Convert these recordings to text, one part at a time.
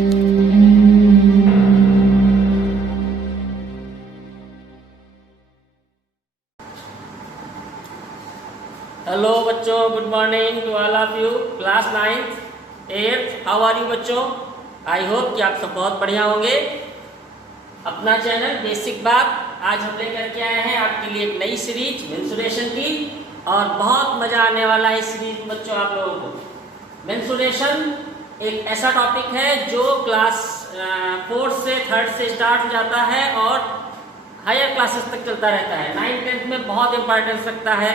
Hello बच्चों, good morning to all of you. Class 9th 8th, how are you बच्चों? I hope कि आप सब बहुत बढ़िया होंगे। अपना चैनल बेसिक बात आज हम लेकर के आए हैं आपके लिए एक नई सीरीज मेंसुरेशन की, और बहुत मज़ा आने वाला है इस सीरीज में बच्चों आप लोगों को। मेंसुरेशन एक ऐसा टॉपिक है जो क्लास 4th से 3rd से स्टार्ट हो जाता है और हायर क्लासेस तक चलता रहता है। 9th 10th में बहुत इंपॉर्टेंस रखता है,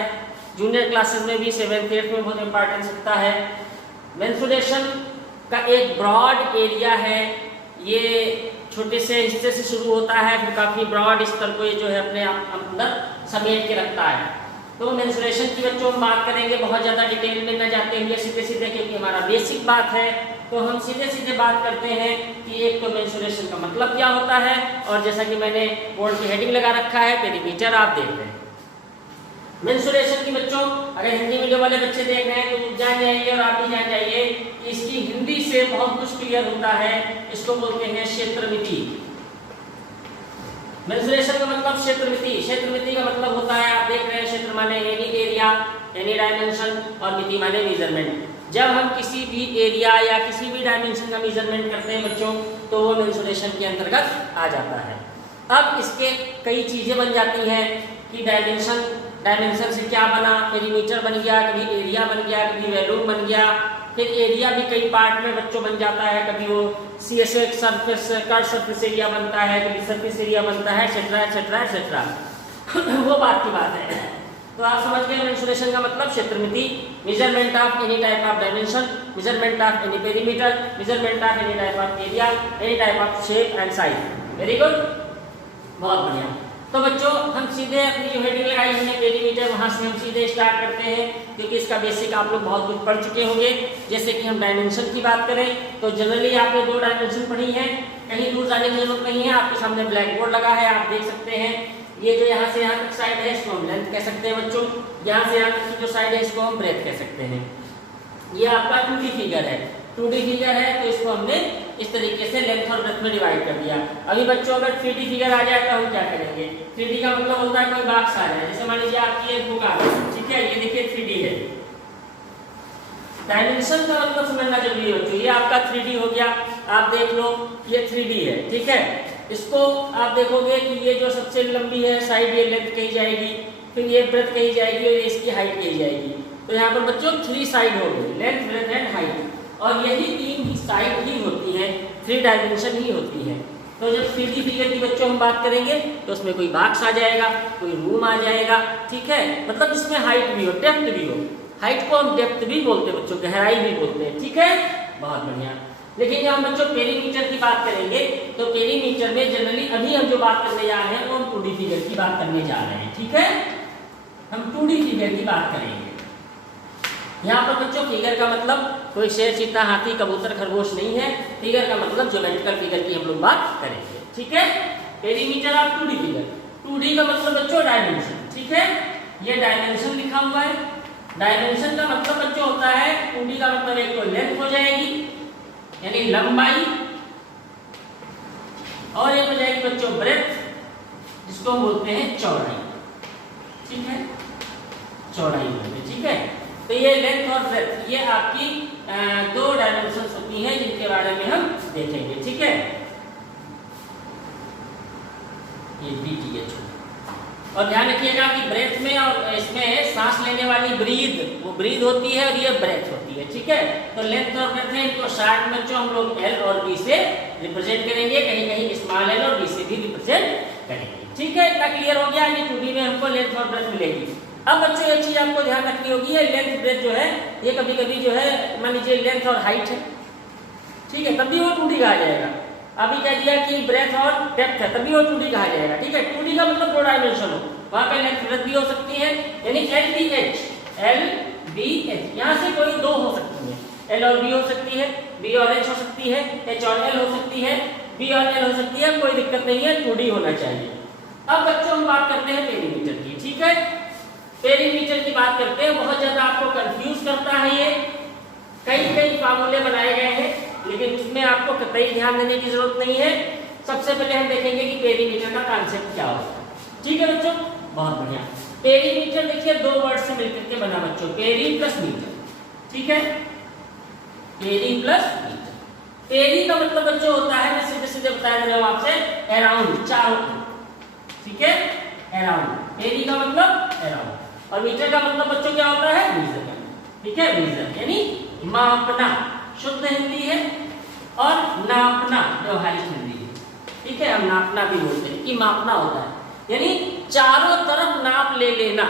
जूनियर क्लासेस में भी 7th 8th में बहुत इंपॉर्टेंस रखता है। मेंसुरेशन का एक ब्रॉड एरिया है, ये छोटे से हिस्से से शुरू होता है, फिर काफ़ी ब्रॉड स्तर को ये जो है अपने अंदर समेट के रखता है। तो मेंसुरेशन की बच्चों हम बात करेंगे, बहुत ज़्यादा डिटेल में न जाते हुए सीधे सीधे, क्योंकि हमारा बेसिक बात है तो हम सीधे सीधे बात करते हैं कि एक तो मेंसुरेशन का मतलब क्या होता है, और जैसा कि मैंने बोर्ड की हेडिंग लगा रखा है पेरीमीटर, आप देख रहे हैं। मेंसुरेशन की बच्चों अगर हिंदी मीडियम वाले बच्चे देख रहे हैं तो जान जाइए, और आप भी जान जाइए कि इसकी हिंदी से बहुत कुछ क्लियर होता है। इसको बोलते हैं क्षेत्रमिति। मेंसुरेशन का मतलब क्षेत्रमिति। क्षेत्रमिति का मतलब होता है, आप देख रहे हैं, क्षेत्र माने एनी एरिया, एनी डायमेंशन, और मिति माने मेजरमेंट। जब हम किसी भी एरिया या किसी भी डायमेंशन का मेजरमेंट करते हैं बच्चों, तो वो मेंसुरेशन के अंतर्गत आ जाता है। अब इसके कई चीजें बन जाती हैं कि डायमेंशन से क्या बना, पेरीमीटर बन गया, कभी एरिया बन गया, कभी वॉल्यूम बन गया, फिर एरिया भी कई पार्ट में बच्चों बन जाता है, कभी वो CSA surface curve surface area बनता है, कभी सरफेस एरिया बनता है, एक्सेट्रा एक्सेट्रा एक्सेट्रा। वो बात की बात है। तो आप समझ गए मेंसुरेशन का मतलब क्षेत्रमिति, measurement of any type of dimension, measurement of any perimeter, measurement of any type of area, any type of shape and size. Very good, बहुत बढ़िया। तो बच्चों हम सीधे अपनी जो हेडिंग लगाई हमने पेरीमीटर, वहाँ से हम सीधे स्टार्ट करते हैं, क्योंकि इसका बेसिक आप लोग बहुत कुछ पढ़ चुके होंगे। जैसे कि हम डायमेंशन की बात करें तो जनरली आपने 2 डायमेंशन पढ़ी है, कहीं दूर जाने की जरूरत नहीं है। आपके सामने ब्लैक बोर्ड लगा है, आप देख सकते हैं। ये जो यहाँ से यहाँ तक साइड है इसको हम लेंथ कह सकते हैं बच्चों, यहाँ से यहाँ तक की जो साइड है इसको हम ब्रेथ कह सकते हैं। ये आपका 2D फिगर है, 2D फिगर है तो इसको हमने इस तरीके से लेंथ और ब्रेथ में डिवाइड कर दिया। अभी बच्चों अगर 3D फिगर आ जाए तो हम क्या करेंगे? 3D का मतलब होता है कोई बॉक्स आ रहा है, जैसे मान लीजिए आपकी एक बुक आ गई, ठीक है, ये देखिए 3D है। डायमेंशन का मतलब समझना जरूरी है बच्चों। ये आपका 3D हो गया, आप देख लो ये 3D है, ठीक है। इसको आप देखोगे कि ये जो सबसे लंबी है साइड, ये लेंथ कही जाएगी, फिर ये ब्रेथ कही जाएगी, और ये इसकी हाइट कही जाएगी। तो यहाँ पर बच्चों 3 साइड हो गई, लेंथ ब्रेथ एंड हाइट, और यही 3 साइड ही होती है, 3 डायमेंशन ही होती है। तो जब 3D फिगर की बच्चों हम बात करेंगे तो उसमें कोई बॉक्स आ जाएगा, कोई रूम आ जाएगा, ठीक है, मतलब इसमें हाइट भी हो, डेप्थ भी हो। हाइट को हम डेप्थ भी बोलते हैं बच्चों, गहराई भी बोलते हैं, ठीक है, बहुत बढ़िया। लेकिन जब हम बच्चों पेरीमीटर की बात करेंगे तो पेरीमीटर में जनरली अभी हम जो बात करने जा रहे हैं वो हम 2D फिगर की बात करने जा रहे हैं, ठीक है। हम 2D फिगर की बात करेंगे। यहाँ पर बच्चों फिगर का मतलब कोई शेर, चीता, हाथी, कबूतर, खरगोश नहीं है। फिगर का मतलब ज्योमेट्रिकल फिगर की हम लोग बात करेंगे, ठीक है। Perimeter of 2D figure, 2D का मतलब बच्चों डायमेंशन, ठीक है। ये डायमेंशन लिखा हुआ है। डायमेंशन का मतलब बच्चों होता है, 2D का मतलब एक तो लेंथ हो जाएगी यानी लंबाई, और एक हो जाएगी बच्चों ब्रेथ, जिसको हम बोलते हैं चौड़ाई, ठीक है, चौड़ाई बोलते हैं, ठीक है। तो ये लेंथ और ब्रेथ ये आपकी 2 डायमेंशंस होती हैं जिनके बारे में हम देखेंगे, ठीक है। ये BTH, और ध्यान रखिएगा कि ब्रेथ में और इसमें सांस लेने वाली ब्रीथ, वो ब्रीथ होती है और ये ब्रेथ होती है, ठीक है। तो लेंथ और ब्रेथ है, इनको शॉर्ट में बच्चों हम लोग L और B से रिप्रेजेंट करेंगे, कहीं कहीं स्मॉल l और B से भी रिप्रेजेंट करेंगे, ठीक है। इतना क्लियर हो गया, ये 2D में हमको लेंथ और ब्रेथ मिलेगी। अब बच्चों एक चीज आपको ध्यान रखनी होगी, ये लेंथ ब्रेथ जो है ये कभी कभी जो है, मान लीजिए लेंथ और हाइट है, ठीक है, तभी वो 2D कहा जाएगा। अभी कह दिया कि ब्रेथ और डेप्थ है, तभी वो 2D कहा जाएगा, ठीक है। 2D का मतलब 2 डायमेंशन हो, वहां पे लेंथ ब्रेथ भी हो सकती है, यानी LBH, यहाँ से कोई 2 हो सकती है, L और B हो सकती है, B और H हो सकती है, H और L हो सकती है, B और L हो सकती है, कोई दिक्कत नहीं है, 2D होना चाहिए। अब बच्चों हम बात करते हैं पेरीमीटर की, ठीक है। पेरीमीटर की बात करते हैं, बहुत ज्यादा आपको कंफ्यूज करता है ये, कई फार्मूले बनाए गए हैं। लेकिन उसमें आपको कतई ध्यान देने की जरूरत नहीं है। सबसे पहले हम देखेंगे कि पेरीमीटर का कॉन्सेप्ट क्या होता है। ठीक है बच्चों, बहुत बढ़िया। पेरीमीटर देखिए दो वर्ड से मिलकर के बना बच्चों, पेरी प्लस मीटर। ठीक है, पेरी प्लस मीटर। पेरी का मतलब बच्चों होता है, मैं सीधे सीधे बता दे रहा हूं आपसे, अराउंड, चारों। ठीक है, अराउंड। पेरी का मतलब अराउंड, और मीटर का मतलब बच्चों क्या होता है, मीजर। ठीक है, मीजर यानी मापना, शुद्ध हिंदी है, और नापना व्यवहारिक हिंदी है। ठीक है, हम नापना भी बोलते हैं कि मापना होता है, यानी चारों तरफ नाप ले लेना।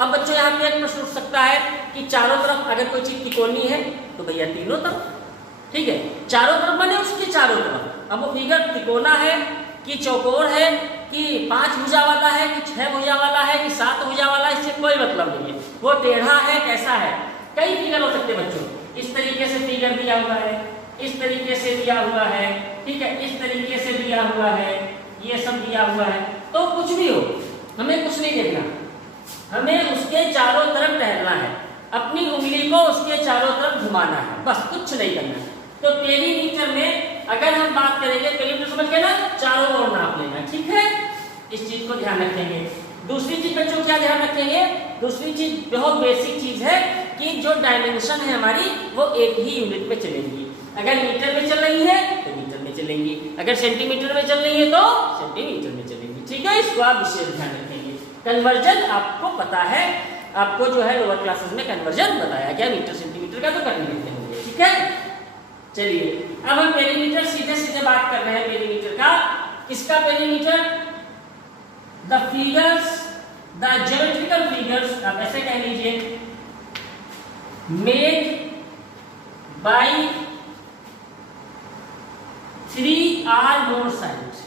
अब बच्चों यहाँ पे एक प्रश्न उठ सकता है कि चारों तरफ अगर कोई चीज तिकोनी है तो भैया तीनों तरफ। ठीक है, चारों तरफ माने उसके चारों तरफ। अब वो फिगर तिकोना है कि चौकोर है कि 5 भुजा वाला है कि 6 भुजा वाला है कि 7 भुजा वाला है, इससे कोई मतलब नहीं है। वो टेढ़ा है, कैसा है, कई फिगर हो सकते हैं बच्चों। इस तरीके से फिगर दिया हुआ है, इस तरीके से दिया हुआ है, ठीक है, इस तरीके से दिया हुआ है, ये सब दिया हुआ है। तो कुछ भी हो, हमें कुछ नहीं देखना, हमें उसके चारों तरफ टहलना है, अपनी उंगली को उसके चारों तरफ घुमाना है, बस कुछ नहीं करना है। तो पेरीमीटर में अगर हम बात करेंगे, पेरीमीटर समझ के ना, चारों ओर नाप लेना। ठीक है, इस चीज को ध्यान रखेंगे। दूसरी चीज बच्चों क्या ध्यान रखेंगे, दूसरी चीज बहुत बेसिक चीज है कि जो डायमेंशन है हमारी वो एक ही यूनिट में चलेंगी। अगर मीटर में चल रही है तो मीटर में चलेंगी, अगर सेंटीमीटर में चल रही है तो सेंटीमीटर में चलेंगी। ठीक है, इसको आप विशेष ध्यान रखेंगे। कन्वर्जन आपको पता है, आपको जो है लोअर क्लासेस में कन्वर्जन बताया गया मीटर सेंटीमीटर का, तो कर लेते होंगे। ठीक है, चलिए अब हम पेरीमीटर सीधे सीधे बात कर रहे हैं पेरीमीटर का। किसका perimeter, the figures, the geometrical figures, आप ऐसे कह लीजिए, made by 3 or more sides।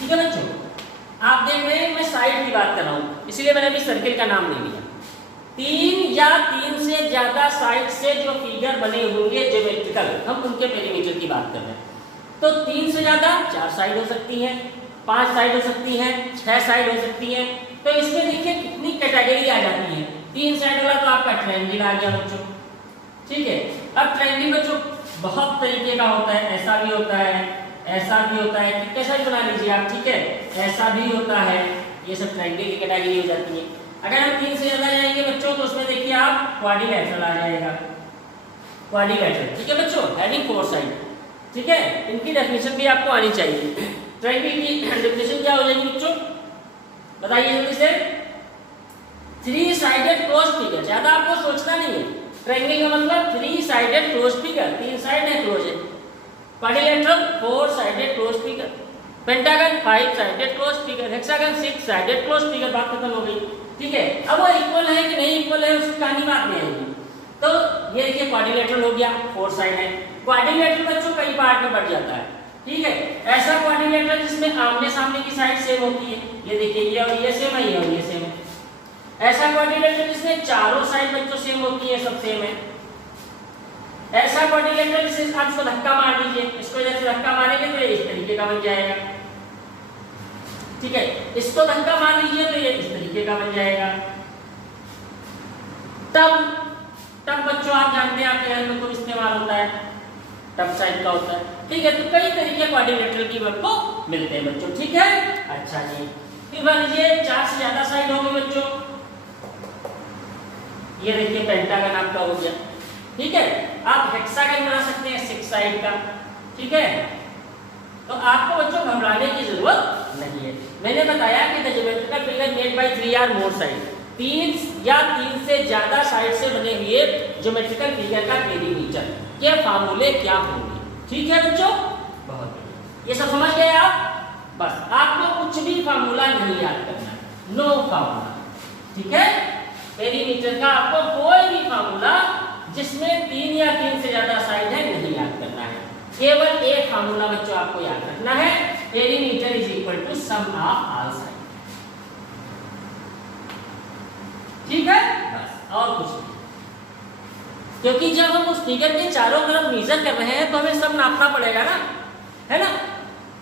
ठीक है बच्चों, आप देख रहे हैं मैं साइड की बात कर रहा हूं, इसलिए मैंने अभी सर्किल का नाम नहीं लिया। 3 या 3 से ज्यादा साइड से जो फिगर बने होंगे ज्योमेट्रिकल, हम उनके पेरीमीटर की बात कर रहे हैं। तो 3 से ज्यादा 4 साइड हो सकती हैं, 5 साइड हो सकती हैं, 6 साइड हो सकती हैं। तो इसमें देखिए कितनी कैटेगरी आ जाती है। 3 साइड वाला तो आपका ट्रायंगल आ गया बच्चों। ठीक है, अब ट्रायंगल बच्चों बहुत तरीके का होता है, ऐसा भी होता है, ऐसा भी होता है, कि कैसा भी बना लीजिए आप। ठीक है, ऐसा भी होता है, ये सब ट्रायंगल की कैटेगरी हो जाती है। अगर हम 3 से ज्यादा जाएंगे बच्चों तो उसमें देखिए आप क्वाड्रिलेटरल आ जाएगा, क्वाड्रिलेटरल। ठीक है बच्चों, हैविंग 4 साइड। ठीक है, इनकी डेफिनेशन भी आपको आनी चाहिए। ट्रायंगल की डेफिनेशन क्या हो जाएगी बच्चों, बताइए जल्दी से। 3 साइडेड क्लोज फिगर, ज्यादा आपको सोचना नहीं है। ट्रायंगल का मतलब 3 साइडेड क्लोज फिगर, 3 साइड है क्लोज है। Quadrilateral 4 sided close figure. Pentagon 5 sided close figure. Hexagon 6 sided close figure. बात खत्म हो गई। ठीक है, अब वो इक्वल है कि नहीं इक्वल है उसकी कहानी बात में आएगी। तो ये देखिए क्वाड्रिलेटरल हो गया, 4 साइड है। क्वाड्रिलेटरल बच्चों कई पार्ट में बढ़ जाता है। ठीक है, ऐसा क्वाड्रिलेटरल जिसमें आमने सामने की साइड सेम होती है, ये देखिए ये और ये सेम है, ये और ये सेम है। ऐसा क्वाड्रिलेटरल जिसमें चारों साइड बच्चों सेम होती है, सब सेम है। ऐसा क्वाड्रिलेटरल जिसे आप इसको धक्का मार दीजिए, इसको जैसे धक्का मारेंगे तो ये इस तरीके का बन जाएगा। ठीक है, इसको धक्का मार लीजिए तो ये इस तरीके का बन जाएगा। तब बच्चों आप जानते हैं आपके घर में तो इस्तेमाल होता है, टब साइड का होता है। ठीक है, तो कई तरीके क्वाड्रिलेटरल की आपको मिलते हैं बच्चों। ठीक है, अच्छा जी, फिर मान लीजिए 4 से ज्यादा साइड होंगे बच्चों। ये देखिए पेंटागन आपका हो गया। ठीक है, आप हेक्सागन बना सकते हैं 6 साइड का। ठीक है, तो आपको बच्चों घबराने की जरूरत नहीं है। मैंने बताया कि the geometrical figure made by 3 or more side, 3 या 3 से ज्यादा साइड से बने हुए ज्योमेट्रिकल फिगर का पेरीमीटर के फार्मूले क्या होंगे। ठीक है बच्चों, बहुत बढ़िया, ये सब समझ गए आप। बस आपको कुछ भी फार्मूला नहीं याद करना, नो फार्मूला। ठीक है, पेरीमीटर का आपको कोई भी फार्मूला जिसमें 3 या 3 से ज्यादा साइड है नहीं याद करना है। केवल एक फार्मूला बच्चों आपको याद रखना है, perimeter is equal to sum of all side. ठीक है, बस और कुछ नहीं। क्योंकि जब हम उस फिगर के चारों तरफ मेजर कर रहे हैं तो हमें सब नापना पड़ेगा ना, है ना।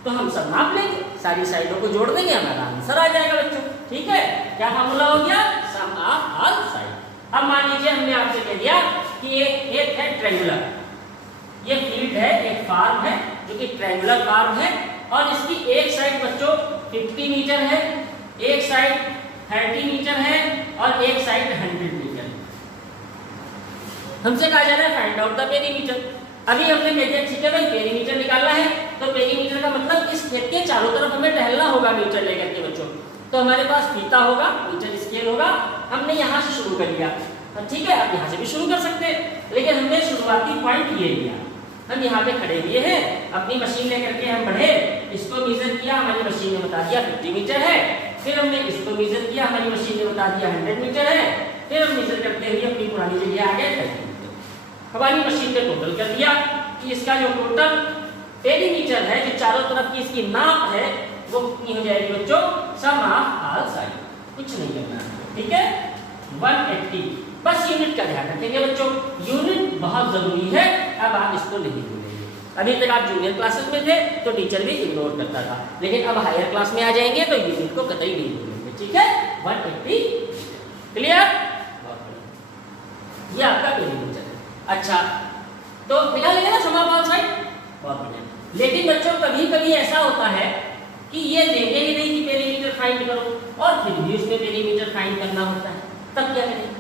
तो हम सब नाप लेंगे, सारी साइडों को जोड़ देंगे, हमारा आंसर आ जाएगा बच्चों। ठीक है, क्या फार्मूला हो गया, सम ऑफ ऑल साइड। अब मान लीजिए हमने आपसे कह दिया कि एक है ट्रायंगुलर, ये फील्ड है, एक फार्म है जो कि ट्रायंगुलर फार्म है और इसकी एक साइड बच्चों 50 मीटर है, एक साइड 30 मीटर है और एक साइड 100 मीटर है। हमसे कहा जा रहा है फाइंड आउट द पेरीमीटर। अभी हमने कह दिया ठीक है भाई पेरीमीटर निकालना है, तो पेरीमीटर का मतलब इस खेत के चारों तरफ हमें टहलना होगा मीटर लेकर के बच्चों। तो हमारे पास फीता होगा, मीटर स्केल होगा, हमने यहाँ से शुरू कर लिया, ठीक है। आप यहाँ से भी शुरू कर सकते हैं, लेकिन हमने शुरुआती पॉइंट ये लिया। हम यहाँ पे खड़े हुए हैं, अपनी मशीन लेकर के हम बढ़े, इसको मेजर किया, हमारी मशीन ने बता दिया 50 मीटर है। फिर हमने इसको मेजर किया, हमारी मशीन ने बता दिया 100 मीटर है। फिर हम मेजर करते हुए अपनी पुरानी जगह आ गए 30 मीटर। हमारी मशीन ने टोटल कर दिया कि इसका जो टोटल पेरीमीटर है, जो चारों तरफ की इसकी नाप है, वो कितनी हो जाएगी बच्चों, सम ऑफ ऑल साइड। कुछ नहीं करना है, ठीक है। 180 बस यूनिट का ध्यान रखेंगे बच्चों, यूनिट बहुत जरूरी है। अब आप इसको नहीं भूलेंगे। अभी तक आप जूनियर क्लासेस में थे तो टीचर भी इग्नोर करता था, लेकिन अब हायर क्लास में आ जाएंगे तो यूनिट को कतई नहीं भूलेंगे, ठीक है। 180 क्लियर, ये आपका पेरीमीटर है। अच्छा, तो निकाल लेंगे ना सम ऑफ ऑल साइड, बहुत बढ़िया। लेकिन बच्चों कभी कभी ऐसा होता है कि ये देंगे ही नहीं कि पेरीमीटर फाइंड करो, और फिर भी उसमें पेरीमीटर फाइंड करना होता है, तब क्या करेंगे?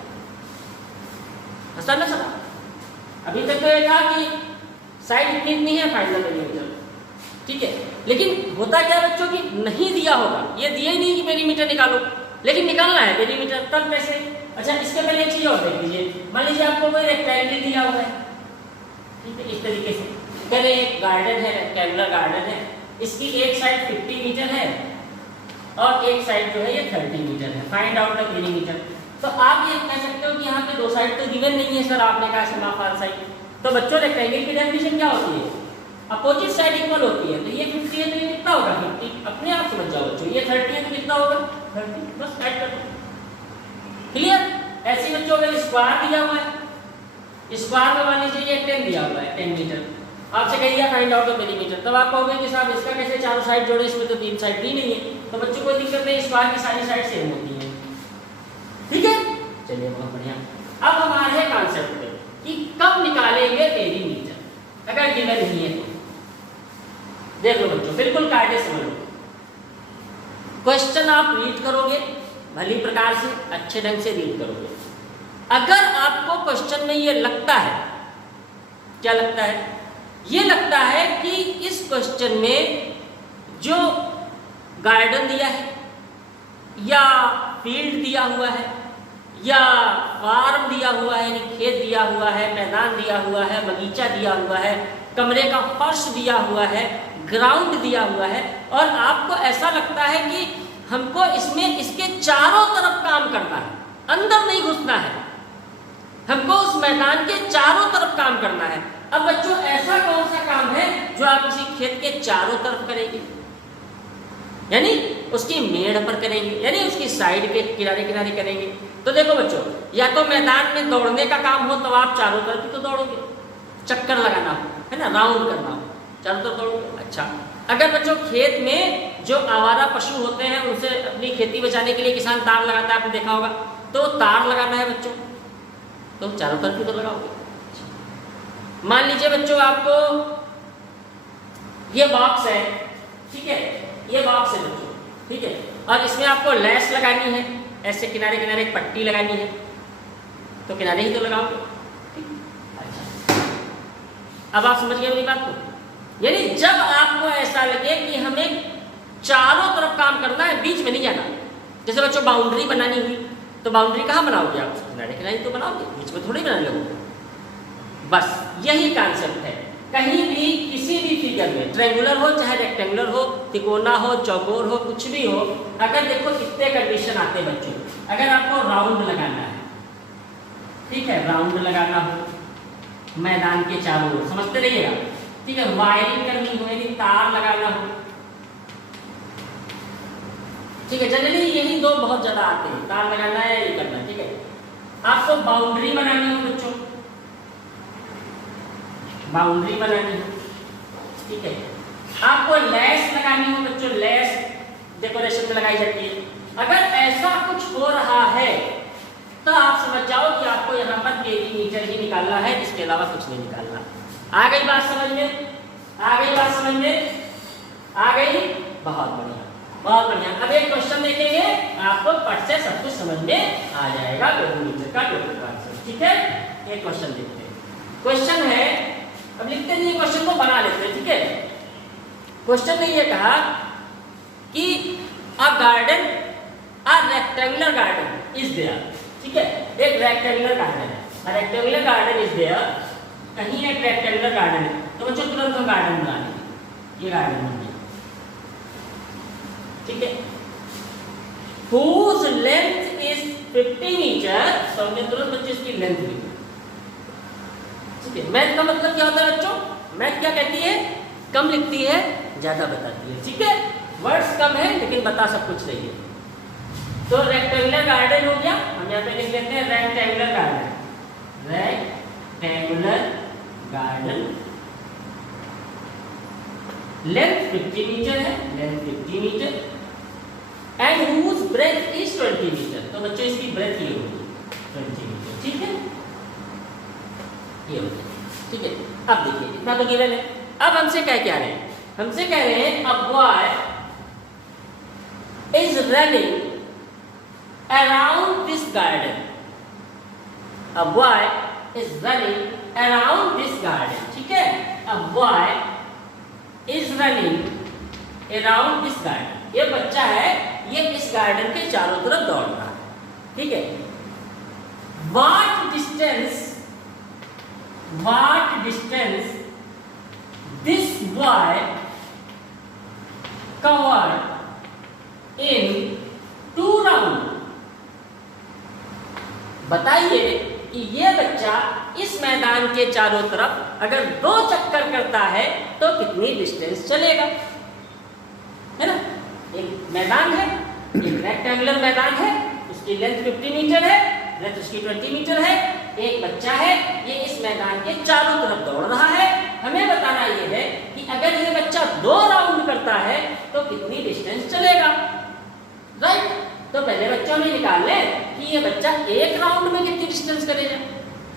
ना सब अभी तक तो ये था कि साइड इतनी है फाइंड द पेरीमीटर, ठीक है। लेकिन होता क्या बच्चों कि नहीं दिया होगा, ये दिया ही नहीं कि पेरीमीटर निकालो, लेकिन निकालना है पेरीमीटर, तब कैसे? अच्छा, इसके पहले एक चीज और देख लीजिए। मान लीजिए आपको कोई रेक्टेंगल दिया हुआ है, ठीक है, इस तरीके से पहले एक गार्डन है, रेक्टेंगुलर गार्डन है, इसकी एक साइड 50 मीटर है और एक साइड जो है ये 30 मीटर है। Find out the perimeter. तो आप ये कह सकते हो कि यहाँ पे दो साइड तो गिवन नहीं है सर, आपने कहा सम ऑफ ऑल साइड। तो बच्चों रेक्टेंगल की डेफिनेशन क्या होती है? अपोजिट साइड इक्वल होती है। तो ये 50 है तो ये कितना होगा 50, अपने आप समझ जाओ बच्चों। ये 30 है तो कितना होगा 30, बस ऐड कर दो। क्लियर? ऐसे बच्चों अगर स्क्वायर दिया हुआ है, स्क्वायर में मान लीजिए ये 10 दिया हुआ है, 10 मीटर, आपसे कह दिया फाइंड आउट द पेरीमीटर, तब आप कहोगे कि साहब इसका कैसे चारों साइड जोड़े, इसमें तो 3 साइड दी नहीं है। तो बच्चों कोई दिक्कत नहीं, स्क्वायर की सारी साइड सेम होती है, ठीक है। चलिए बहुत बढ़िया। अब हम आ रहे हैं कॉन्सेप्ट पे कि कब निकालेंगे पेरीमीटर अगर गिवन नहीं है तो। देख लो बच्चों, बिल्कुल कायदे समझ लो। क्वेश्चन आप रीड करोगे भली प्रकार से, अच्छे ढंग से रीड करोगे। अगर आपको क्वेश्चन में ये लगता है, क्या लगता है? ये लगता है कि इस क्वेश्चन में जो गार्डन दिया है या फील्ड दिया हुआ है या फार्म दिया हुआ है, यानी खेत दिया हुआ है, मैदान दिया हुआ है, बगीचा दिया हुआ है, कमरे का फर्श दिया हुआ है, ग्राउंड दिया हुआ है, और आपको ऐसा लगता है कि हमको इसमें इसके चारों तरफ काम करना है, अंदर नहीं घुसना है, हमको उस मैदान के चारों तरफ काम करना है। अब बच्चों ऐसा कौन सा काम है जो आप उसी खेत के चारों तरफ करेंगे? यानी उसकी मेड़ पर करेंगे, यानी उसकी साइड के किनारे किनारे करेंगे। तो देखो बच्चों, या तो मैदान में दौड़ने का काम हो तो आप चारों तरफ ही तो दौड़ोगे, चक्कर लगाना हो, है ना, राउंड करना हो, चारों तरफ दौड़ोगे। अच्छा, अगर बच्चों खेत में जो आवारा पशु होते हैं उनसे अपनी खेती बचाने के लिए किसान तार लगाता है, आपने देखा होगा, तो तार लगाना है बच्चों, तो चारों तरफ ही तो लगाओगे। मान लीजिए बच्चों आपको ये बॉक्स है, ठीक है, ये बॉक्स है बच्चों, ठीक है, और इसमें आपको लैस लगानी है, ऐसे किनारे किनारे एक पट्टी लगानी है, तो किनारे ही तो लगाओगे, ठीक। अच्छा, अब आप समझ गए मेरी बात को? यानी जब आपको ऐसा लगे कि हमें चारों तरफ काम करना है, बीच में नहीं जाना। जैसे बच्चों बाउंड्री बनानी हुई, तो बाउंड्री कहाँ बनाओगे आप? किनारे किनारे तो बनाओगे, बीच में थोड़ी बनाने लगोगे। बस यही कॉन्सेप्ट है। कहीं भी किसी भी फिगर में, ट्रायंगुलर हो चाहे रेक्टेंगुलर हो, तिकोना हो, चौकोर हो, कुछ भी हो, अगर देखो कितने कंडीशन आते हैं बच्चों। अगर आपको राउंड लगाना है, ठीक है, राउंड लगाना हो मैदान के चारों ओर, समझते रहिएगा, ठीक है, वायरिंग करनी हो, यानी तार लगाना हो, ठीक है, जनरली यही दो बहुत ज्यादा आते हैं, तार लगाना है, ये करना, ठीक है। आपको बाउंड्री बनानी हो बच्चों, बाउंड्री बनानी हो, ठीक है, आपको लैस लगानी हो बच्चों, लैस डेकोरेशन में लगाई जाती है। अगर ऐसा कुछ हो रहा है तो आप समझ जाओ कि आपको यहाँ पर केवी मीटर ही निकालना है, इसके अलावा कुछ नहीं निकालना। आ गई बात समझ में? आ गई बात समझ में? आ गई? बहुत बढ़िया, बहुत बढ़िया। अब एक क्वेश्चन देखेंगे, आपको पट से सब कुछ समझ में आ जाएगा केवी मीटर का टोटल आंसर। ठीक है, एक क्वेश्चन देखते हैं। क्वेश्चन है, अब लिखते नहीं, क्वेश्चन को बना लेते हैं। ठीक है, क्वेश्चन ने ये कहा कि a garden, a rectangular garden is there. ठीक है, एक रेक्टेंगुलर गार्डन है, a rectangular garden is there, कहीं एक रेक्टेंगुलर गार्डन है, तो बच्चों तुरंत हम गार्डन बना लेंगे, ये गार्डन बन गया। ठीक है, whose length is 50 मीटर, तो हमने तुरंत बच्चे इसकी लेंथ लिखी। ठीक है, मैथ का मतलब क्या होता है बच्चों? मैथ क्या कहती है? कम लिखती है, ज्यादा बताती है। ठीक है, वर्ड्स कम है लेकिन बता सब कुछ रही है। तो रेक्टेंगुलर गार्डन हो गया, हम यहाँ पे लिख लेते हैं rectangular garden, rectangular garden, length 50 metre है, length 50 metre, and whose breadth is 20 metre, तो बच्चों इसकी ब्रेथ ये होगी 20 मीटर। ठीक है, ये होगी। ठीक है, अब देखिए इतना तो गिवन है। अब हमसे क्या कह रहे हैं? हमसे कह रहे हैं a boy is running around this garden, a boy is running around this garden। ठीक है, a boy is running around this garden, ये बच्चा है, ये इस गार्डन के चारों तरफ दौड़ रहा है। ठीक है, what distance this boy covered in 2 round, बताइए कि ये बच्चा इस मैदान के चारों तरफ अगर 2 चक्कर करता है तो कितनी डिस्टेंस चलेगा, है ना? एक मैदान है, एक रेक्टेंगुलर मैदान है, उसकी लेंथ 50 मीटर है, ब्रेथ उसकी 20 मीटर है, एक बच्चा है, ये इस मैदान के चारों तरफ दौड़ रहा है। हमें बताना ये है कि अगर ये बच्चा 2 राउंड करता है तो कितनी डिस्टेंस चलेगा, राइट? तो पहले बच्चों में निकाल ले कि ये बच्चा 1 राउंड में कितनी डिस्टेंस करेगा,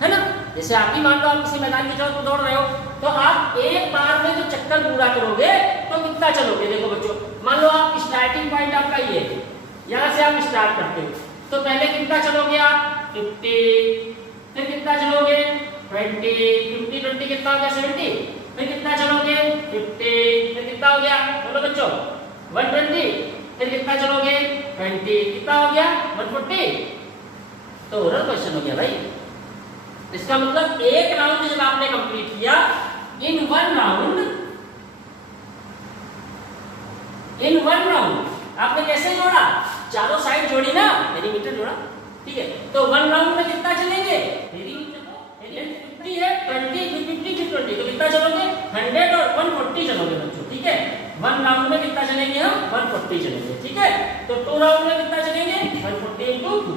है ना? जैसे आप ही मान लो आप किसी मैदान की तरफ दौड़ रहे हो, तो आप एक बार में जो चक्कर पूरा करोगे तो कितना चलोगे? देखो बच्चों, मान लो आप स्टार्टिंग पॉइंट आपका ये है, यहाँ से आप स्टार्ट करते हो, तो पहले कितना चलोगे आप? 50, फिर कितना चलोगे? 20, 50, 20 कितना हो गया? 70, फिर कितना चलोगे? 50, फिर कितना हो गया? बोलो बच्चों 120, फिर कितना चलोगे? 20, कितना हो गया? 140। तो ओरल क्वेश्चन हो गया भाई। इसका मतलब एक राउंड जब आपने कंप्लीट किया, इन वन राउंड आपने कैसे जोड़ा? चारों साइड जोड़ी ना, पेरीमीटर जोड़ा। ठीक है, तो 1 राउंड में कितना चलेंगे? पेरीमीटर को 50 है, 20, 50, 20, तो कितना चलोगे? 100 और 140 चलोगे बच्चों। ठीक है, 1 राउंड में कितना चलेंगे हम? 140 चलेंगे। ठीक है, तो 2 राउंड में कितना चलेंगे? 140 × 2,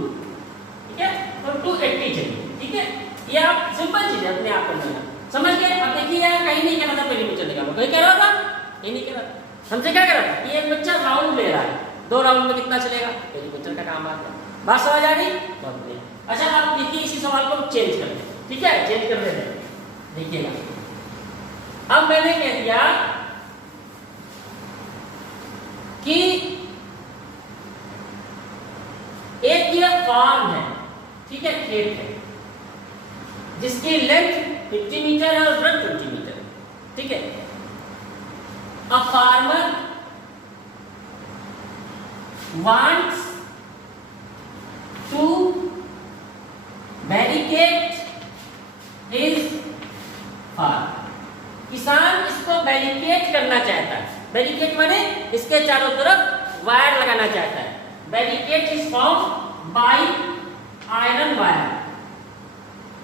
ठीक है, तो 280 चलेंगे। ठीक है, ये आप सिंपल चीज है, अपने आप कर लेना, समझ गए? अब देखिए यार, कहीं नहीं कह रहा था पेरीमीटर निकालो, कहीं कह रहा था? कहीं नहीं कह रहा था। हमसे क्या कर रहा था कि एक बच्चा राउंड ले रहा है, 2 राउंड में कितना चलेगा? पेरीमीटर का काम आ गया। बात समझ आ गई? बहुत बढ़िया। अच्छा, आप देखिए इसी सवाल को चेंज कर लें। ठीक है, चेंज कर लेते हैं। देखिएगा, अब मैंने कह दिया कि एक ये फार्म है, ठीक है, खेत है, जिसकी लेंथ 50 मीटर है और ब्रेथ 20 मीटर है। ठीक है, a farmer wants to barricade his farm, किसान इसको बैरिकेड करना चाहता है। बैरिकेड माने इसके चारों तरफ वायर लगाना चाहता है। Barricade is form by iron wire,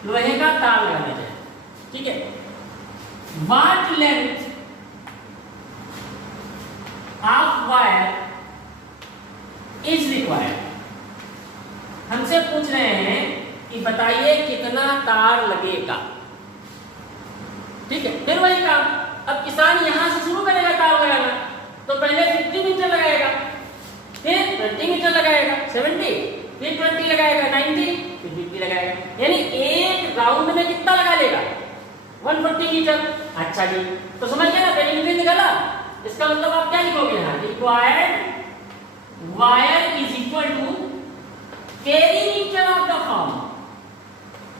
लोहे का तार लगाना चाहता है। ठीक है, what length of wire is required, हमसे पूछ रहे हैं कि बताइए कितना तार लगेगा। ठीक है, फिर वही काम, अब किसान यहां से शुरू करेगा तार लगाना, तो पहले 50 मीटर लगाएगा, फिर 20 मीटर लगाएगा, 70, फिर 20 लगाएगा 90, फिर 50 लगाएगा, यानी एक राउंड में कितना लगा लेगा 140 मीटर। अच्छा जी, तो समझ गए ना, पेरीमीटर निकाला। इसका मतलब आप क्या लिखोगे यहाँ, required wire is equal to perimeter of the form,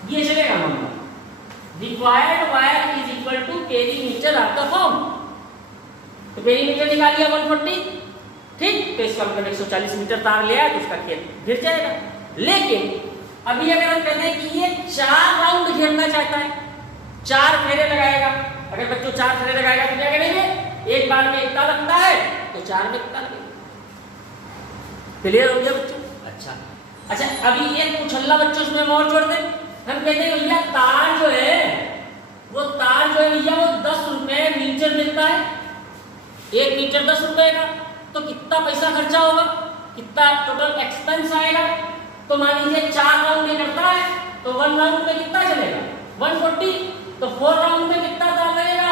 ये चलेगा number, required wire is equal to perimeter of the form. तो पेरीमीटर निकाल लिया 140, ठीक, तो इसका मतलब 140 मीटर तार ले आया तो उसका खेत घिर जाएगा। लेकिन अभी अगर हम कहते हैं कि ये 4 राउंड घेरना चाहता है, 4 फेरे लगाएगा, अगर बच्चों 4 फेरे लगाएगा तो क्या करेंगे, एक बार में इतना लगता है तो 4 में इतना लगेगा। क्लियर हो गया बच्चों? अच्छा, अभी एक उछल्ला बच्चों उसमें और जोड़ दें। हम कहते हैं भैया तार जो है वो भैया वो 10 रुपए मीटर मिलता है, 1 मीटर 10 रुपए का, तो कितना पैसा खर्चा होगा, कितना टोटल एक्सपेंस आएगा। तो मान लीजिए 4 राउंड ये करता है तो 1 राउंड में कितना चलेगा 140, तो 4 राउंड में कितना तार लगेगा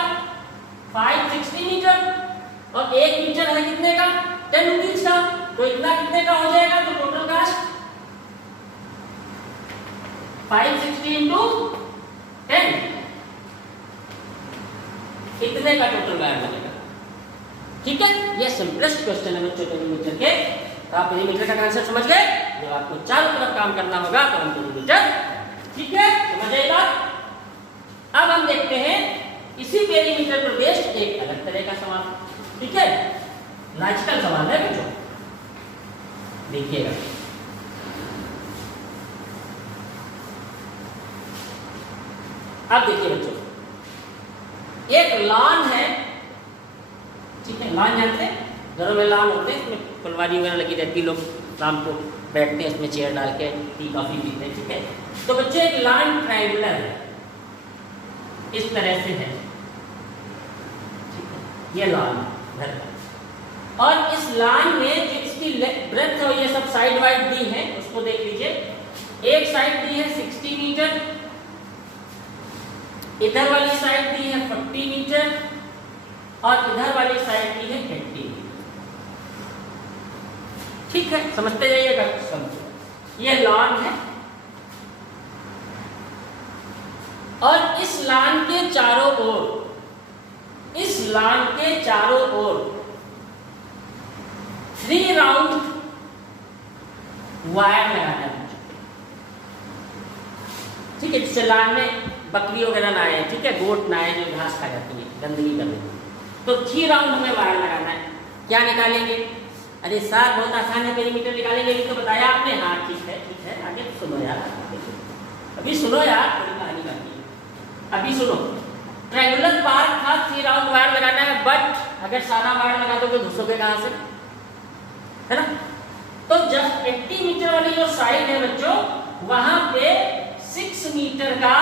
560 मीटर, और 1 मीटर है कितने का 10 रुपीज का, तो इतना कितने का हो जाएगा, तो टोटल कास्ट 560 इंटू 10, इतने का टोटल वायर लगेगा। ठीक है, ये सिंपलेस्ट क्वेश्चन है बच्चों पेरीमीटर के। तो आप पेरीमीटर का आंसर समझ गए, जब आपको चारों तरफ काम करना होगा तो हम पेरीमीटर, ठीक है, समझ आए बात। अब हम देखते हैं इसी पेरीमीटर पर बेस्ड एक अलग तरह का सवाल, ठीक है, लॉजिकल सवाल है बच्चों, देखिएगा। अब देखिए बच्चों, एक लॉन है, ठीक है, लॉन जानते हैं, घरों में लॉन होते हैं, इसमें फुलवारी वगैरह लगी रहती है, लोग शाम को बैठते हैं इसमें चेयर डाल के टी कॉफी पीते हैं, ठीक है। तो बच्चों एक लॉन ट्रायंगुलर है, इस तरह से है, ठीक है, ये लॉन घर का, और इस लॉन में जो इसकी ब्रेथ और ये सब साइड वाइड दी है उसको देख लीजिए। एक साइड दी है 60 मीटर, इधर वाली साइड दी है 40 मीटर, और इधर वाली साइड दी है 80 मीटर, ठीक है, समझते जाइएगा। ये लॉन है, और इस लॉन के चारों ओर, इस लॉन के चारों ओर 3 राउंड वायर लगाना है, ठीक है, जिससे लॉन में बकरी वगैरह ना आए, ठीक है, गोट ना आए जो घास खा जाती है, गंदगी कर देती है। तो 3 राउंड में वायर लगाना है। क्या निकालेंगे, अरे सर बहुत आसान है, पेरीमीटर निकालेंगे, तो बताया आपने, हाँ ठीक है, आगे तो सुनो यार, अभी सुनो यार, थोड़ी कहानी करनी है, अभी सुनो। ट्रायंगुलर पार्क था, 3 राउंड वायर लगाना है, बट अगर सारा वायर लगा दोगे घुसोगे कहाँ से, है ना। तो जब 80 मीटर वाली जो साइड है बच्चों, वहां पे 6 मीटर का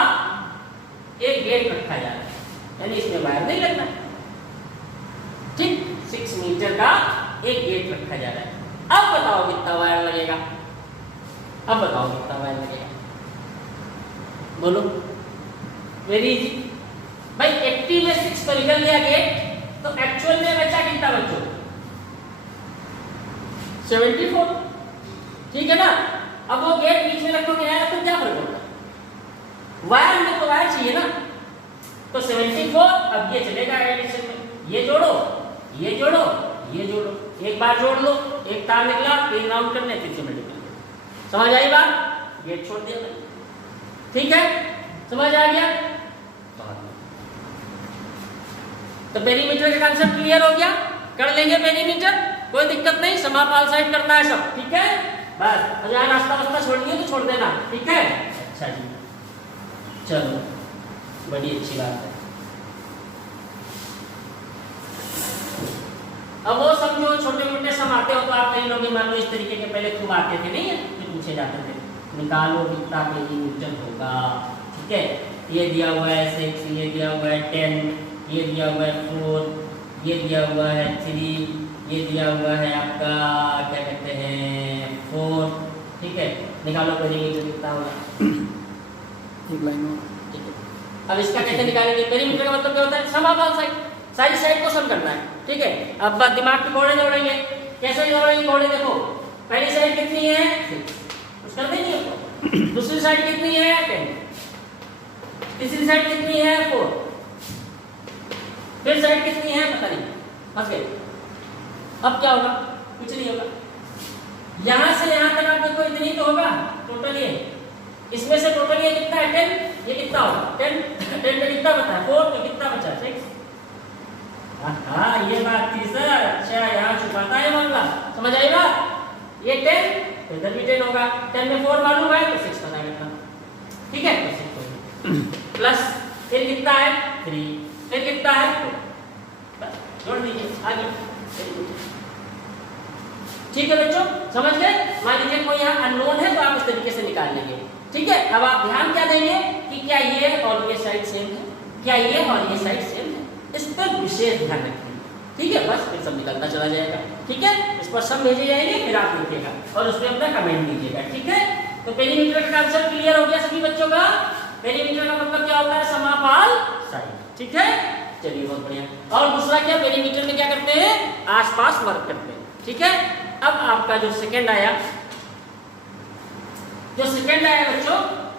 एक गेट रखा जा रहा है, यानी इसमें वायर नहीं लगना, ठीक, 6 मीटर का एक गेट रखा जा रहा है। अब बताओ कितना वायर लगेगा, अब बताओ कितना वायर लगेगा, बोलो, वेरी इजी भाई। 80 में 6 तो निकल गया गेट, तो एक्चुअल में बचा कितना बच्चों 74, ठीक है ना। अब वो गेट बीच में रखोगे यार तो क्या फर्क होगा, वायर में तो वायर चाहिए ना, तो 74, अब ये चलेगा एडिशन में, ये जोड़ो, ये जोड़ो, ये जोड़ो, एक बार जोड़ लो, एक तार निकला, 3 राउंड करने, फिर से मल्टीप्लाई, समझ आई बात, गेट छोड़ दिया, ठीक है, समझ आ गया। तो पेरीमीटर का कांसेप्ट क्लियर हो गया, कर लेंगे पेरीमीटर, कोई दिक्कत नहीं, समापाल साइड करना है सब, ठीक है, बस और यहाँ रास्ता वास्ता छोड़नी तो छोड़ देना, ठीक है। अच्छा जी, चलो बड़ी अच्छी बात है। अब वो सब जो छोटे मोटे सम आते हो तो आप कई लोग मान लो इस तरीके के पहले खूब आते थे, नहीं है, जो पूछे जाते थे, निकालो कितना पेरीमीटर होगा, ठीक है, ये दिया हुआ है 6, ये दिया हुआ है 10, ये दिया हुआ है 4, ये दिया हुआ है 3, ये दिया हुआ है आपका क्या कहते हैं 4, ठीक है, निकालो पेरीमीटर कितना होगा, एक लाइन में, ठीक है। अब इसका कैसे निकालेंगे, पेरीमीटर का मतलब क्या होता है, समापाल साइड, सारी साइड को सम करना है, ठीक है। अब दिमाग के घोड़े दौड़ेंगे, कैसे दौड़ेंगे घोड़े, देखो पहली साइड कितनी है 6, कुछ करना ही नहीं आपको। दूसरी साइड कितनी है 10, तीसरी साइड कितनी है 4, फिर साइड कितनी है पता नहीं, फंस गए। अब क्या होगा, कुछ नहीं होगा। यहां से यहां तक आप देखो इतनी तो होगा टोटल ये, इसमें से टोटल ये कितना है 10, ये कितना होगा 10, 10 में कितना बचा 4, तो कितना बचा 6। हाँ ये बात थी सर, अच्छा यहाँ छुपाता है मामला, समझ आई बात। ये 10 तो इधर भी 10 होगा, 10 में 4 मालूम है तो 6 बना करना, ठीक है। तो 6 प्लस फिर कितना है 3, फिर कितना है 4, बस जोड़ दीजिए आगे। ठीक है बच्चों, समझ गए। मान लीजिए कोई यहाँ अननोन है तो आप इस तरीके से निकाल लेंगे, ठीक है। अब आप ध्यान क्या देंगे कि क्या ये और ये साइड सेम है, क्या ये और ये साइड सेम है, इस पर विशेष ध्यान रखेंगे, ठीक है। बस फिर सब निकलता चला जाएगा, ठीक है। इस पर सब भेजे जाएंगे, फिर आप लिखिएगा और उसमें अपना कमेंट दीजिएगा, ठीक है। तो पेरीमीटर का कांसेप्ट क्लियर हो गया सभी बच्चों का। पेरीमीटर का मतलब क्या होता है, समापाल साइड, ठीक है। चलिए बहुत बढ़िया। और दूसरा क्या, पेरीमीटर में क्या करते हैं, आसपास वर्क करते हैं, ठीक है। अब आपका जो सेकंड आया, बच्चों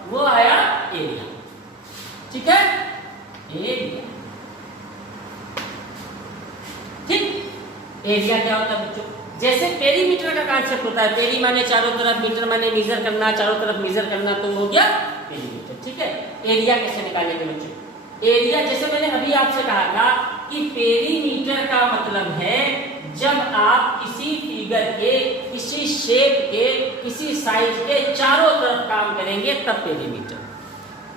वो आया एरिया, ठीक है, एरिया। ठीक, एरिया क्या होता है बच्चों, जैसे पेरीमीटर का कांसेप्ट होता है, पेरी माने चारों तरफ, मीटर माने मीजर करना, चारों तरफ मीजर करना, तो हो गया पेरीमीटर, ठीक है। एरिया कैसे निकालेंगे बच्चों, एरिया जैसे मैंने अभी आपसे कहा था कि पेरीमीटर का मतलब है जब आप किसी फिगर के, किसी शेप के, किसी साइज के चारों तरफ काम करेंगे तब पेरीमीटर।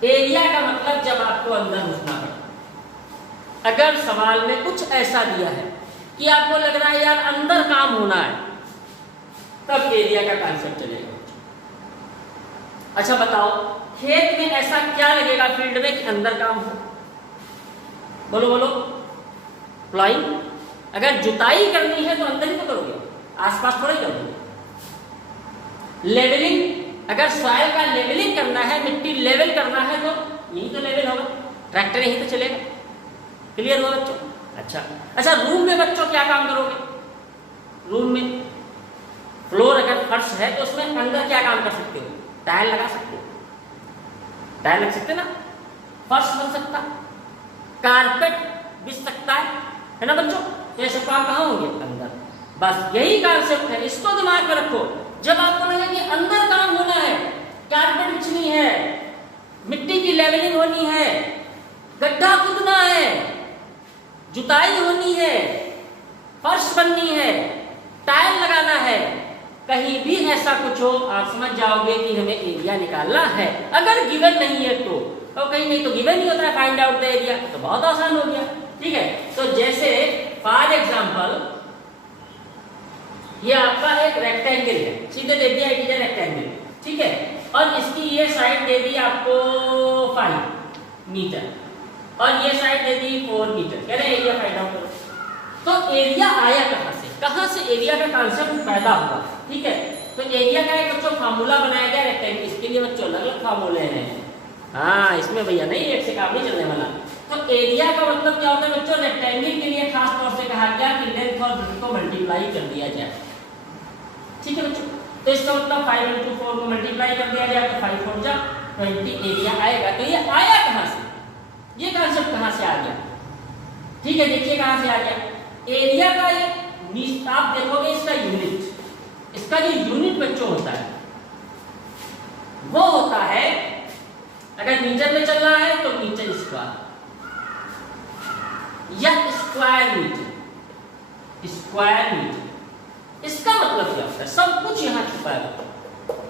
एरिया का मतलब जब आपको अंदर घुसना पड़े। अगर सवाल में कुछ ऐसा दिया है कि आपको लग रहा है यार अंदर काम होना है, तब एरिया का कांसेप्ट चलेगा। अच्छा बताओ, खेत में ऐसा क्या लगेगा फील्ड में कि अंदर काम हो, बोलो बोलो। प्लाइंग, अगर जुताई करनी है तो अंदर ही तो करोगे, आसपास थोड़ा ही करोगे। लेवलिंग, अगर सॉइल का लेवलिंग करना है, मिट्टी लेवल करना है तो यही तो लेवल होगा, ट्रैक्टर यही तो चलेगा। क्लियर हुआ बच्चों। अच्छा रूम में बच्चों क्या काम करोगे, रूम में फ्लोर अगर फर्श है तो उसमें अंदर क्या काम कर सकते हो, टाइल लगा सकते हो, टाइल लग सकते ना, फर्श बन सकता, कारपेट बिछ सकता है ना बच्चों। तो ये सब काम कहाँ होंगे, अंदर। बस यही कॉन्सेप्ट है, इसको दिमाग में रखो। जब आपको लगे कि अंदर काम होना है, कारपेट बिछनी है, मिट्टी की लेवलिंग होनी है, गड्ढा खुदना है, जुताई होनी है, फर्श बननी है, टाइल लगाना है, कहीं भी ऐसा कुछ हो, आप समझ जाओगे कि हमें एरिया निकालना है। अगर गिवन नहीं है तो, और कहीं नहीं तो गिवन नहीं होता है फाइंड आउट द एरिया, तो बहुत आसान हो गया, ठीक है। तो जैसे फॉर एग्जांपल ये आपका एक रेक्टेंगल है, सीधे दे दिया इट इज ए रेक्टेंगल, ठीक है। और इसकी ये साइड दे दी आपको 5 मीटर और ये साइड दे दी 4 मीटर, कह रहे एरिया फाइंड आउट करो। तो एरिया आया कहां से एरिया का कांसेप्ट पैदा हुआ, ठीक है। तो एरिया का एक बच्चों फार्मूला बनाया गया रेक्टेंगल, इसके लिए बच्चों अलग अलग फार्मूले हैं, हाँ इसमें भैया नहीं एक से काम नहीं चलने वाला। तो एरिया का मतलब क्या होता है बच्चों, रेक्टेंगल के लिए खास तौर से कहा गया कि लेंथ और ब्रेड्थ को मल्टीप्लाई कर दिया जाए, ठीक है बच्चों। तो इसका मतलब 5 × 4 को मल्टीप्लाई कर दिया जाए तो 5 4 जा 20 एरिया आएगा। तो ये आया कहां से, ये कांसेप्ट कहां से आ गया, ठीक है। देखिए कहां से आ गया एरिया का, ये आप देखोगे इसका यूनिट, इसका जो यूनिट बच्चों होता है वो होता है, अगर मीटर में चल रहा है तो मीटर स्क्वायर या स्क्वायर मीटर, स्क्वायर मीटर। इसका मतलब क्या होता है, सब कुछ यहां छुपा है।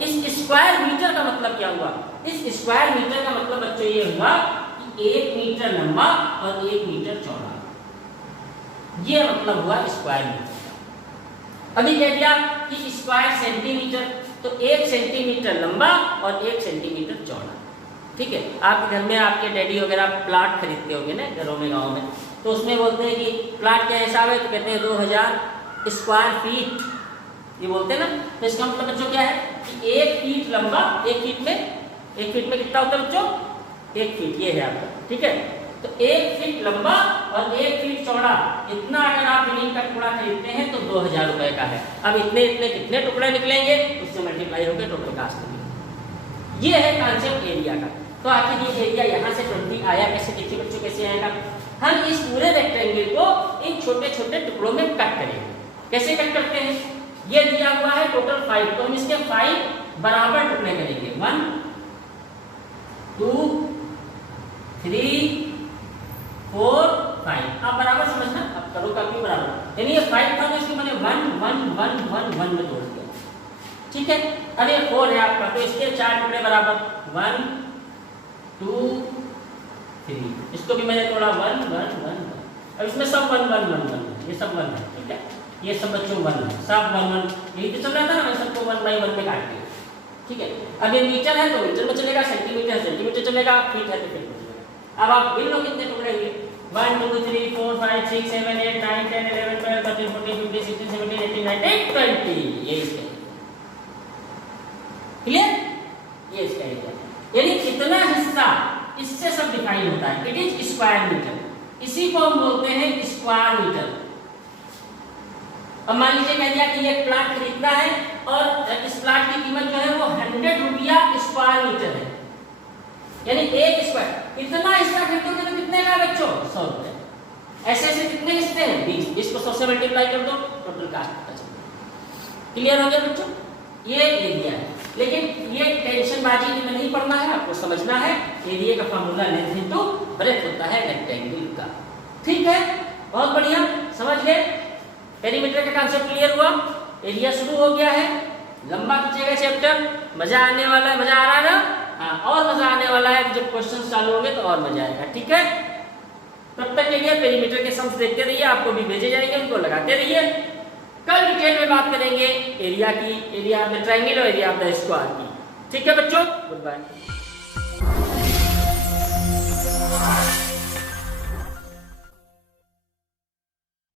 इस स्क्वायर मीटर का मतलब क्या हुआ, इस स्क्वायर मीटर का मतलब बच्चों ये हुआ कि 1 मीटर लंबा और 1 मीटर चौड़ा, ये मतलब हुआ स्क्वायर मीटर। अभी कह दिया कि स्क्वायर सेंटीमीटर, तो 1 सेंटीमीटर लंबा और 1 सेंटीमीटर चौड़ा, ठीक है। आपके घर में आपके डैडी वगैरह प्लाट खरीदते होंगे ना घरों में, गाँव में, तो उसमें बोलते हैं कि प्लाट क्या हिसाब है, तो कहते हैं 2000 स्क्वायर फीट, ये बोलते हैं ना। तो इसका मतलब बच्चों क्या है कि 1 फीट लंबा, 1 फीट में कितना होता है बच्चों, 1 फीट, ये है आपका, ठीक है। तो 1 फीट लंबा और 1 फीट चौड़ा, इतना अगर आप जमीन का टुकड़ा खरीदते हैं तो 2000 रुपए का है। अब इतने इतने कितने टुकड़े निकलेंगे, उससे मल्टीप्लाई होकर टोटल कास्ट निकलेगी। ये है कॉन्सेप्ट एरिया का। तो आखिर ये एरिया यहाँ से 20 आया कैसे, देखिए बच्चों कैसे आएगा। हम इस पूरे रेक्टेंगल को इन छोटे छोटे टुकड़ों में कट करेंगे। कैसे कट करते हैं, ये दिया हुआ है टोटल 5, तो हम इसके 5 बराबर टुकड़े करेंगे। 1 2 3 4 5। आप बराबर समझना, अब करो काफी बराबर, यानी ये 5 था तो इसको मैंने 1 1 1 1 1 में तोड़ दिया। ठीक है, अब ये 4 है आपका, तो इसके 4 टुकड़े बराबर 1 2 3, इसको भी मैंने तोड़ा 1 1 1 1। अब इसमें सब 1 1 1 1, ये सब 1 है। ठीक है, ये सब बच्चों 1 है, सब 1 1, यही तो चल रहा था ना, मैं सबको 1 बाई 1 में काट दिया। ठीक है, अब ये मीटर है तो मीटर में चलेगा, सेंटीमीटर है सेंटीमीटर चलेगा, फीट है तो फीट में चलेगा। अब आप गिन लो कितने टुकड़े हुए, 1 2 3 4 5 6 7 8 9 10 11 12 13 14 15 16 17 18 19 20, ये इसका क्लियर, ये इसका एरिया। यानी कितना हिस्सा इससे सब डिफाइन होता है, इट इज स्क्वायर मीटर, इसी को हम बोलते हैं स्क्वायर मीटर। अब मान लीजिए कह दिया कि ये प्लाट खरीदना है और इस प्लाट की कीमत जो है वो 100 रुपया स्क्वायर मीटर है, यानी 1 स्क्वायर, इतना हिस्सा खरीदोगे तो कितने का बच्चों, 100 रुपए। ऐसे ऐसे कितने हिस्से हैं, 20, इसको 100 से मल्टीप्लाई कर दो, टोटल कास्ट पता चलेगा। क्लियर हो गया बच्चों, ये एरिया है। लेकिन ये टेंशनबाजी में नहीं पड़ना है, आपको समझना है एरिया का फार्मूला लेंथ इनटू ब्रेथ होता है रेक्टेंगल का। ठीक है, बहुत बढ़िया, समझ गए। पेरीमीटर का कांसेप्ट क्लियर हुआ, एरिया शुरू हो गया है, लंबा खींचेगा चैप्टर, मजा आने वाला है, मजा आ रहा है ना? हाँ, और मजा आने वाला है जब क्वेश्चन चालू होंगे तो और मजा आएगा। ठीक है, तब तक के लिए पेरीमीटर के सम्स देखते रहिए, आपको भी भेजे जाएंगे, उनको लगाते रहिए। कल डिटेल में बात करेंगे एरिया की, एरिया ऑफ द ट्रायंगल और एरिया ऑफ द स्क्वायर की। ठीक है बच्चों, गुड बाय।